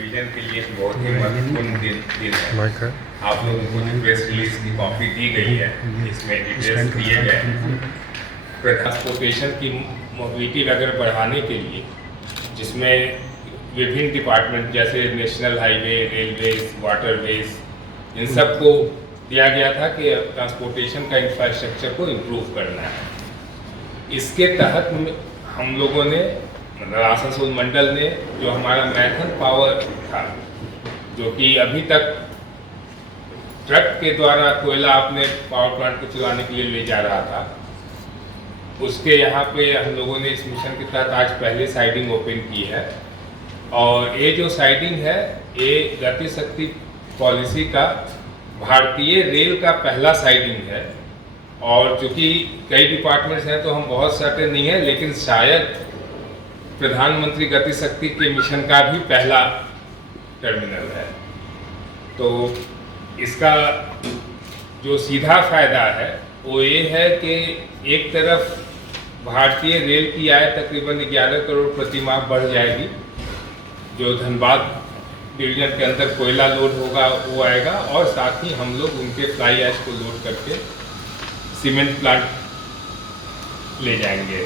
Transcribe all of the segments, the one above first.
Division के लिए एक बहुत ही महत्वपूर्ण दिन है। आप लोगों को जो प्रेस रिलीज की कॉपी दी गई है, इसमें डिटेल्स दिए गए हैं ट्रांसपोर्टेशन की मोबिलिटी वगैरह बढ़ाने के लिए, जिसमें विभिन्न डिपार्टमेंट जैसे नेशनल हाईवे, रेलवेज, वाटरवेज, इन सब को दिया गया था कि ट्रांसपोर्टेशन का इंफ्रास्ट्रक्चर को इम्प्रूव करना है। इसके तहत हम लोगों ने, मतलब आसनसोल मंडल ने, जो हमारा मैथन पावर था, जो कि अभी तक ट्रक के द्वारा कोयला अपने पावर प्लांट को चलाने के लिए ले जा रहा था, उसके यहाँ पे हम लोगों ने इस मिशन के तहत आज पहले साइडिंग ओपन की है। और ये जो साइडिंग है, ये गति शक्ति पॉलिसी का भारतीय रेल का पहला साइडिंग है। और चूँकि कई डिपार्टमेंट्स हैं तो हम बहुत सर्टेन नहीं है, लेकिन शायद प्रधानमंत्री गति शक्ति के मिशन का भी पहला टर्मिनल है। तो इसका जो सीधा फायदा है वो ये है कि एक तरफ भारतीय रेल की आय तकरीबन 11 करोड़ प्रति माह बढ़ जाएगी। जो धनबाद डिवीजन के अंदर कोयला लोड होगा वो आएगा, और साथ ही हम लोग उनके फ्लाई ऐश को लोड करके सीमेंट प्लांट ले जाएंगे।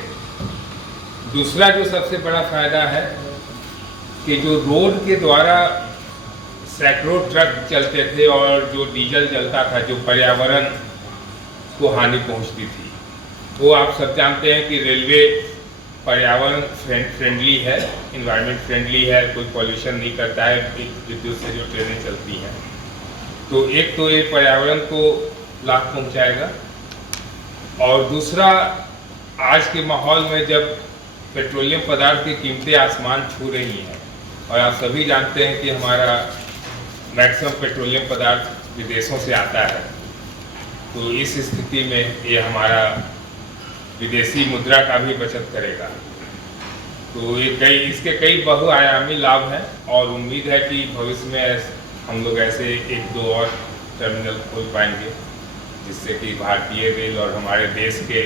दूसरा जो सबसे बड़ा फायदा है कि जो रोड के द्वारा सैकड़ों ट्रक चलते थे और जो डीजल जलता था, जो पर्यावरण को हानि पहुंचती थी, वो आप सब जानते हैं कि रेलवे पर्यावरण फ्रेंडली है, इन्वायरमेंट फ्रेंडली है, कोई पॉल्यूशन नहीं करता है विद्युत से जो ट्रेनें चलती हैं। तो एक तो ये पर्यावरण को लाभ पहुंचाएगा, और दूसरा आज के माहौल में जब पेट्रोलियम पदार्थ की कीमतें आसमान छू रही हैं, और आप सभी जानते हैं कि हमारा मैक्सिमम पेट्रोलियम पदार्थ विदेशों से आता है, तो इस स्थिति में ये हमारा विदेशी मुद्रा का भी बचत करेगा। तो ये इसके कई बहुआयामी लाभ हैं, और उम्मीद है कि भविष्य में हम लोग ऐसे 1-2 और टर्मिनल खोल पाएंगे, जिससे कि भारतीय रेल और हमारे देश के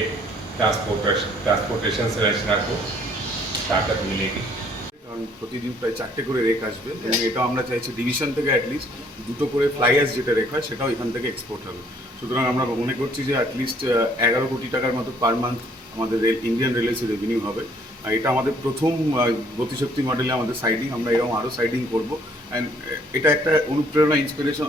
ट्रांसपोर्टेशन संरचना को ताकत मिलेगी। কারণ প্রতিদিন প্রায় 4টে করে রেক আসবে, এবং এটা আমরা চাইছি ডিভিশন থেকে অ্যাটলিস্ট 2টো করে ফ্লাই অ্যাশ যেটা রেক হয় সেটাও এখান থেকে এক্সপোর্ট হবে। সুতরাং আমরা মনে করছি যে অ্যাটলিস্ট 11 কোটি টাকার মতো পার মান্থ আমাদের ইন্ডিয়ান রেলওয়েজের রেভিনিউ হবে। আর এটা আমাদের প্রথম গতিশক্তি মডেলে আমাদের সাইডিং, আমরা এরকম আরও সাইডিং করবো। অ্যান্ড এটা একটা অনুপ্রেরণা, ইন্সপিরেশন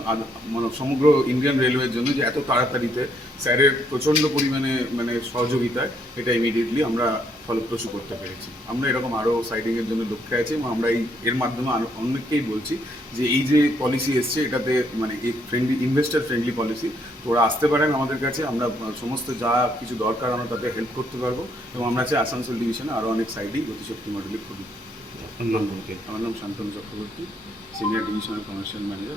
মানে সমগ্র ইন্ডিয়ান রেলওয়ের জন্য, যে এত তাড়াতাড়িতে স্যারের প্রচণ্ড পরিমাণে মানে সহযোগিতায় এটা ইমিডিয়েটলি আমরা ফলপ্রসূ করতে পেরেছি। আমরা এরকম আরও সাইডিংয়ের জন্য লক্ষ্যে আছি, এবং আমরা এর মাধ্যমে অনেককেই বলছি যে এই যে পলিসি এসছে এটাতে মানে এই ফ্রেন্ডলি, ইনভেস্টার ফ্রেন্ডলি পলিসি, তো ওরা আসতে পারেন আমাদের কাছে। আমরা সমস্ত যা কিছু দরকার আমরা তাদের হেল্প করতে পারবো, এবং আমরা চাই আসানসোল ডিভিশনে আরও অনেক সাইডিং গতিশক্তি মডেলে খুলি। আমার নাম Shantanu Chakraborty, senior divisional commercial manager.